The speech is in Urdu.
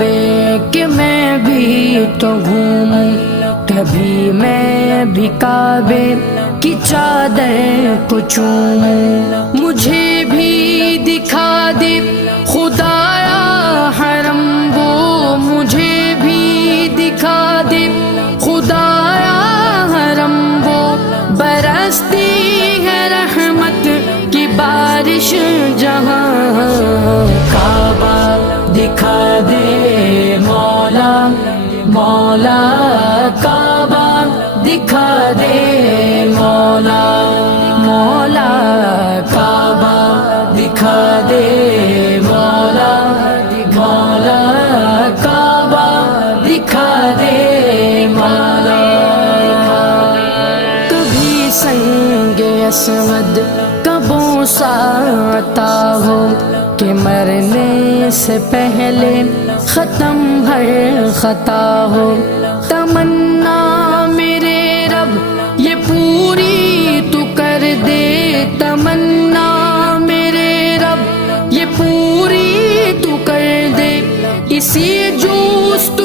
کعبے کہ میں بھی تو گھوموں، کبھی میں بھی کعبے کی چادر کو چوموں، مجھے بھی دکھا دے خدایا حرم وہ، مجھے بھی دکھا دے خدایا حرم وہ، برستی ہے رحمت کی بارش جہاں، کعبہ دکھا دے مولا مولا، کعبہ دکھا دے مولا مولا، کعبہ دکھا دے مولا مولا، کعبہ دکھا دے مولا۔ کبھی سنگ اسود کا بوسہ عطا ہو کہ مرنے سے پہلے ختم ہر خطا ہو، تمنا میرے رب یہ پوری تو کر دے، تمنا میرے رب یہ پوری تو کر دے، اسی جوست